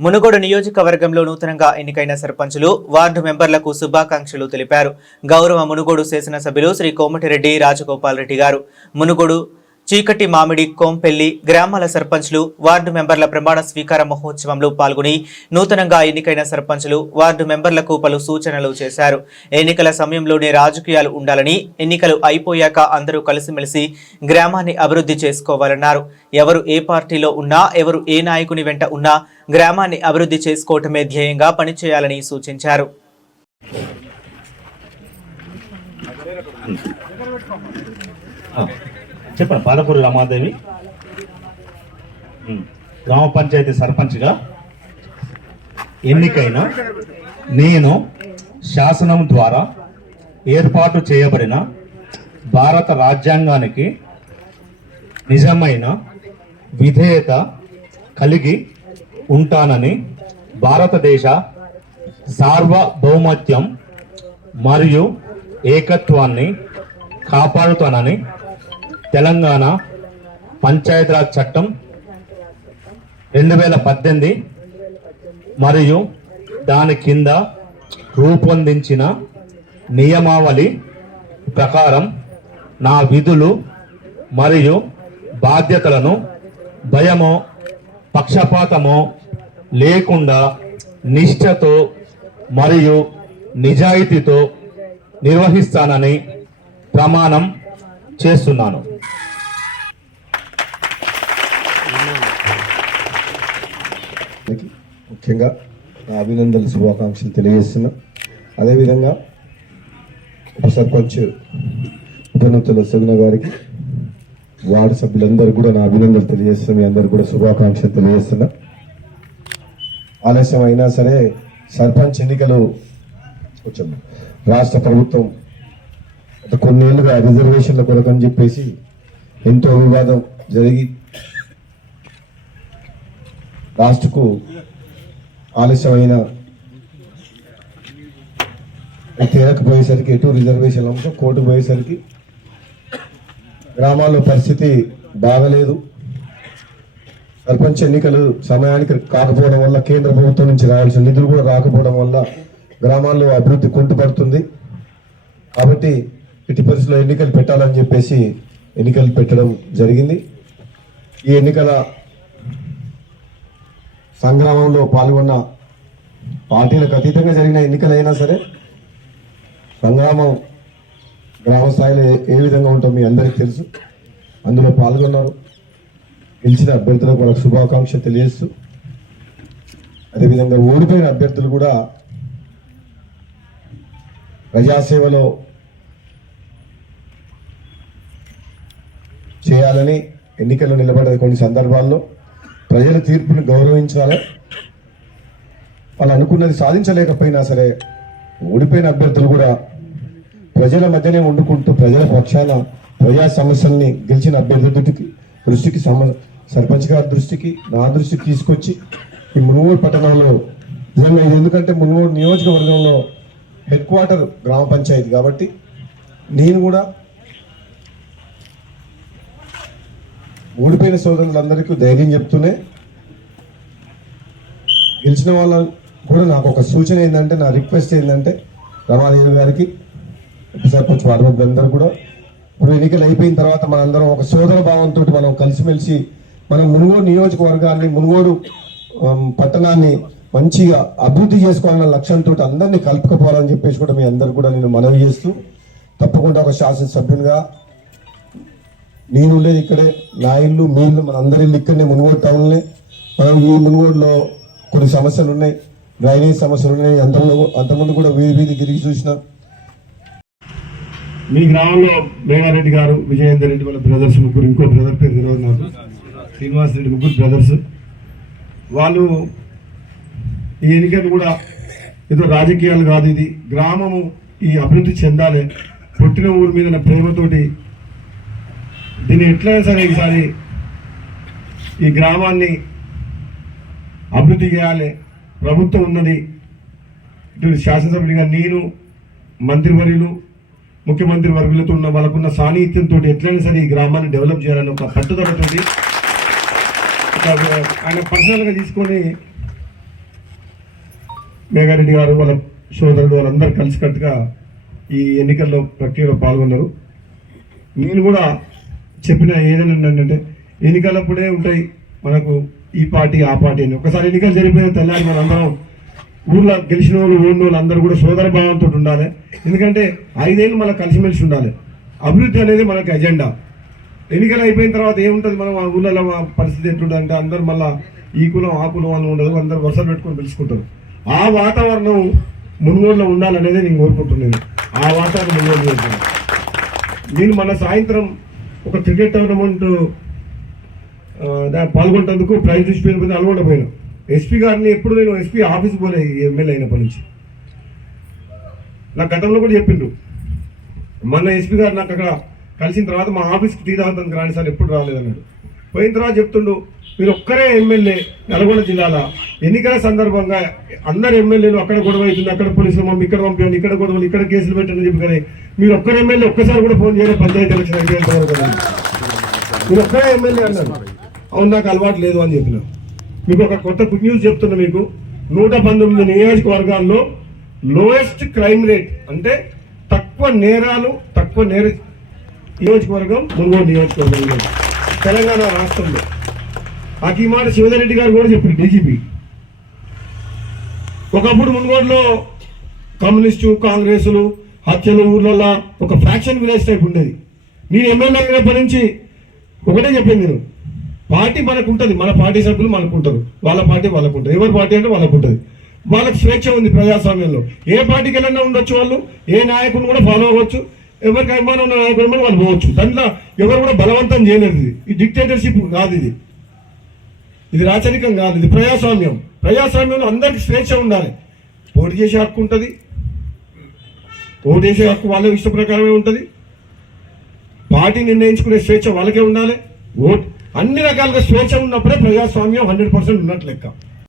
మునుగోడు నియోజకవర్గంలో నూతనంగా ఎన్నికైన సర్పంచులు వార్డు మెంబర్లకు శుభాకాంక్షలు తెలిపారు. గౌరవ మునుగోడు శాసనసభ్యులు శ్రీ కోమటిరెడ్డి రాజగోపాల్ రెడ్డి గారు. మునుగోడు చీకటి మామిడి కోంపెల్లి గ్రామాల సర్పంచ్లు వార్డు మెంబర్ల ప్రమాణ స్వీకార మహోత్సవంలో పాల్గొని నూతనంగా ఎన్నికైన సర్పంచులు వార్డు మెంబర్లకు పలు సూచనలు చేశారు. ఎన్నికల సమయంలోనే రాజకీయాలు ఉండాలని ఎన్నికలు అయిపోయాక అందరూ కలిసిమెలిసి గ్రామాన్ని అభివృద్ధి చేసుకోవాలన్నారు. ఎవరు ఏ పార్టీలో ఉన్నా ఎవరు ఏ నాయకుని వెంట ఉన్నా గ్రామాన్ని అభివృద్ధి చేసుకోవటమే ధ్యేయంగా పనిచేయాలని సూచించారు. ఆ, చెప్పండి పాలకూరు రమాదేవి. గ్రామ పంచాయతీ సర్పంచ్గా ఎన్నికైన నేను శాసనం ద్వారా ఏర్పాటు చేయబడిన భారత రాజ్యాంగానికి నిజమైన విధేయత కలిగి ఉంటానని భారతదేశ సార్వభౌమత్యం మరియు ఏకత్వాన్ని కాపాడుతానని తెలంగాణ పంచాయతీరాజ్ చట్టం రెండు వేల పద్దెనిమిది మరియు దాని కింద రూపొందించిన నియమావళి ప్రకారం నా విధులు మరియు బాధ్యతలను భయమో పక్షపాతమో లేకుండా నిష్ఠతో మరియు నిజాయితీతో నిర్వహిస్తానని ప్రమాణం చేస్తున్నాను. ముఖ్యంగా నా అభినందనలు శుభాకాంక్షలు తెలియజేస్తున్నా. అదేవిధంగా ఉప సర్పంచ్ ఉపనతుల సుగుణ గారికి వార్డు సభ్యులందరూ కూడా నా అభినందనలు తెలియజేస్తున్నా. మీ అందరు కూడా శుభాకాంక్షలు తెలియజేస్తున్నా. ఆలస్యం అయినా సరే సర్పంచ్ ఎన్నికలు కొంచెం రాష్ట్ర ప్రభుత్వం కొన్నేళ్ళుగా రిజర్వేషన్ల కొరకని అని చెప్పేసి ఎంతో వివాదం జరిగి లాస్ట్కు ఆలస్యమైన తేలకపోయేసరికి ఎటు రిజర్వేషన్ అంశం కోర్టుకు పోయేసరికి గ్రామాల్లో పరిస్థితి బాగలేదు. సర్పంచ్ ఎన్నికలు సమయానికి కాకపోవడం వల్ల కేంద్ర ప్రభుత్వం నుంచి రావాల్సిన నిధులు కూడా రాకపోవడం వల్ల గ్రామాల్లో అభివృద్ధి కుంటుపడుతుంది. కాబట్టి ఇటు పరిస్థితుల్లో ఎన్నికలు పెట్టాలని చెప్పేసి ఎన్నికలు పెట్టడం జరిగింది. ఈ ఎన్నికల సంగ్రామంలో పాల్గొన్న పార్టీలకు అతీతంగా జరిగిన ఎన్నికలైనా సరే సంగ్రామం గ్రామ స్థాయిలో ఏ- ఏ విధంగా ఉంటుందో మీ అందరికీ తెలుసు. అందులో పాల్గొన్నారు. గెలిచిన అభ్యర్థులకు వాళ్ళకి శుభాకాంక్ష తెలియజేస్తూ అదేవిధంగా ఓడిపోయిన అభ్యర్థులు కూడా ప్రజాసేవలో చేయాలని ఎన్నికల్లో నిలబడే కొన్ని సందర్భాల్లో ప్రజల తీర్పును గౌరవించాలి. వాళ్ళు అనుకున్నది సాధించలేకపోయినా సరే ఓడిపోయిన అభ్యర్థులు కూడా ప్రజల మధ్యనే వండుకుంటూ ప్రజల పక్షాన ప్రజా సమస్యల్ని గెలిచిన అభ్యర్థుల దృష్టికి దృష్టికి సమ సర్పంచ్ గారి దృష్టికి నా దృష్టికి తీసుకొచ్చి ఈ మునుగోడు పట్టణంలో నిజంగా ఇది ఎందుకంటే మునుగోడు నియోజకవర్గంలో హెడ్ క్వార్టర్ గ్రామ పంచాయతీ కాబట్టి నేను కూడా ఓడిపోయిన సోదరులందరికీ ధైర్యం చెప్తూనే గెలిచిన వాళ్ళ కూడా నాకు ఒక సూచన ఏంటంటే నా రిక్వెస్ట్ ఏంటంటే రమాదేవి గారికి ఉప సర్పంచ్ వార్డు అందరూ కూడా. ఇప్పుడు ఎన్నికలు అయిపోయిన తర్వాత మనందరం ఒక సోదర భావంతో మనం కలిసిమెలిసి మనం మునుగోడు నియోజకవర్గాన్ని మునుగోడు పట్టణాన్ని మంచిగా అభివృద్ధి చేసుకోవాలన్న లక్ష్యంతో అందరినీ కలుపుకపోవాలని చెప్పేసి కూడా మీ అందరు కూడా నేను మనవి చేస్తూ తప్పకుండా ఒక శాసనసభ్యునిగా నేను ఉండేది ఇక్కడే. నా ఇల్లు మీ ఇల్లు మన అందరి ఇల్లు ఇక్కడనే మునుగోడు టౌన్లే మనం ఈ మునుగోడులో కొన్ని సమస్యలు ఉన్నాయి డ్రైనేజ్ సమస్యలు ఉన్నాయి అంతకుముందు అంతకుముందు కూడా వీధి వీధి తిరిగి చూసిన. మీ గ్రామంలో మేఘారెడ్డి గారు విజయేందర్ రెడ్డి వాళ్ళ బ్రదర్స్ ముగ్గురు ఇంకో బ్రదర్ పేరు తెలియదు నాకు. శ్రీనివాస్ రెడ్డి ముగ్గురు బ్రదర్స్. వాళ్ళు ఈ ఎన్నికలు కూడా ఏదో రాజకీయాలు కాదు ఇది. గ్రామము ఈ అభివృద్ధి చెందాలి. పుట్టిన ఊరి మీద ప్రేమతోటి దీన్ని ఎట్లయినా సరే ఈసారి ఈ గ్రామాన్ని అభివృద్ధి చేయాలి. ప్రభుత్వం ఉన్నది. ఇటు శాసనసభ్యుడిగా నేను మంత్రివర్యులు ముఖ్యమంత్రి వర్గులతో ఉన్న వాళ్ళకున్న సాన్నిహిత్యంతో ఎట్లయినా సరే ఈ గ్రామాన్ని డెవలప్ చేయాలని ఒక పట్టుదలతోటి ఆయన పర్సనల్గా తీసుకొని మేఘారెడ్డి గారు వాళ్ళ సోదరుడు వాళ్ళందరూ కలిసికట్టుగా ఈ ఎన్నికల్లో ప్రక్రియలో పాల్గొన్నారు. నేను కూడా చెప్పిన ఏదైనా ఏంటంటే ఎన్నికలప్పుడే ఉంటాయి మనకు ఈ పార్టీ ఆ పార్టీ అని. ఒకసారి ఎన్నికలు జరిగిపోయిన తెల్లారి మన అందరం ఊర్లో గెలిచిన వాళ్ళు ఓడిన వాళ్ళు అందరూ కూడా సోదర భావంతో ఉండాలి. ఎందుకంటే ఐదేళ్ళు మనకు కలిసిమెలిసి ఉండాలి. అభివృద్ధి అనేది మనకు ఎజెండా ఎన్నికలు అయిపోయిన తర్వాత ఏముంటుంది మనం ఆ ఊళ్ళలో పరిస్థితి ఎట్లుంటుందంటే అందరూ అందరు మళ్ళీ ఈ కులం ఆ కులం అని ఉండదు అందరు వరుసలు పెట్టుకొని పిలుచుకుంటారు. ఆ వాతావరణం మునుగోడులో ఉండాలనేది నేను కోరుకుంటున్నాను. ఆ వాతావరణం మునుగోడు నేను మన సాయంత్రం ఒక క్రికెట్ టోర్నమెంట్ దా- పాల్గొంటందుకు ప్రైజ్ తీసుకుని అలగొండ పోయాను. ఎస్పీ గారిని ఎప్పుడు నేను ఎస్పీ ఆఫీస్ పోలే ఎమ్మెల్యే అయినప్పటి నుంచి. నా గతంలో కూడా చెప్పిండు. మొన్న ఎస్పీ గారు నాకు అక్కడ కలిసిన తర్వాత మా ఆఫీస్కి టీ తాగుతానికి రాని సార్ ఎప్పుడు రాలేదన్నాడు. పోయిన తర్వాత చెప్తుండు మీరు ఒక్కరే ఎమ్మెల్యే నల్గొండ జిల్లాల ఎన్నికల సందర్భంగా అందరు ఎమ్మెల్యేలు అక్కడ గొడవ అవుతుంది అక్కడ పోలీసులు మమ్మల్ని ఇక్కడ పంపించండి ఇక్కడ గొడవలు ఇక్కడ కేసులు పెట్టండి చెప్పి కానీ మీరు ఒక్క ఎమ్మెల్యే ఒక్కసారి కూడా ఫోన్ చేయడం పంచాయతీ ఎలక్షన్ అయిపోయేంత వరకు మీరు ఒక్కరే ఎమ్మెల్యే అన్నారు. అవును నాకు అలవాటు లేదు అని చెప్పిన. మీకు ఒక కొత్త గుడ్ న్యూస్ చెప్తున్నా మీకు. నూట పంతొమ్మిది నియోజకవర్గాల్లో లోయెస్ట్ క్రైమ్ రేట్ అంటే తక్కువ నేరాలు తక్కువ నేర నియోజకవర్గం మునుగోడు నియోజకవర్గంలో తెలంగాణ రాష్ట్రంలో. నాకు ఈ మాట శివధరెడ్డి గారు కూడా చెప్పారు డీజీపీ. ఒకప్పుడు మునుగోడులో కమ్యూనిస్టు కాంగ్రెసులు హత్యలు ఊర్లలో ఒక ఫ్యాక్షన్ విలేజ్ టైప్ ఉండేది. నేను ఎమ్మెల్యే అయినప్పటి నుంచి ఒకటే చెప్పింది నేను. పార్టీ మనకు ఉంటుంది. మన పార్టీ సభ్యులు మనకు ఉంటారు. వాళ్ళ పార్టీ వాళ్ళకు ఉంటుంది ఎవరి పార్టీ అంటే వాళ్ళకు ఉంటుంది. వాళ్ళకి స్వేచ్ఛ ఉంది ప్రజాస్వామ్యంలో. ఏ పార్టీకి వెళ్ళినా ఉండొచ్చు వాళ్ళు. ఏ నాయకుని కూడా ఫాలో అవ్వచ్చు. ఎవరికి అభిమానం ఉన్న నాయకుడు కూడా వాళ్ళు పోవచ్చు. దాంట్లో ఎవరు కూడా బలవంతం చేయలేదు ఇది. ఈ డిక్టేటర్షిప్ కాదు ఇది. ఇది రాచరికం కాదు. ఇది ప్రజాస్వామ్యం. ప్రజాస్వామ్యంలో అందరికి స్వేచ్ఛ ఉండాలి. పోటీ చేసే హక్కు ఉంటుంది. ఓటేసే హక్కు వాళ్ళ ఇష్ట ప్రకారమే ఉంటుంది. పార్టీ నిర్ణయించుకునే స్వేచ్ఛ వాళ్ళకే ఉండాలి. ఓట్ అన్ని రకాలుగా స్వేచ్ఛ ఉన్నప్పుడే ప్రజాస్వామ్యం హండ్రెడ్ పర్సెంట్ ఉన్నట్లు లెక్క.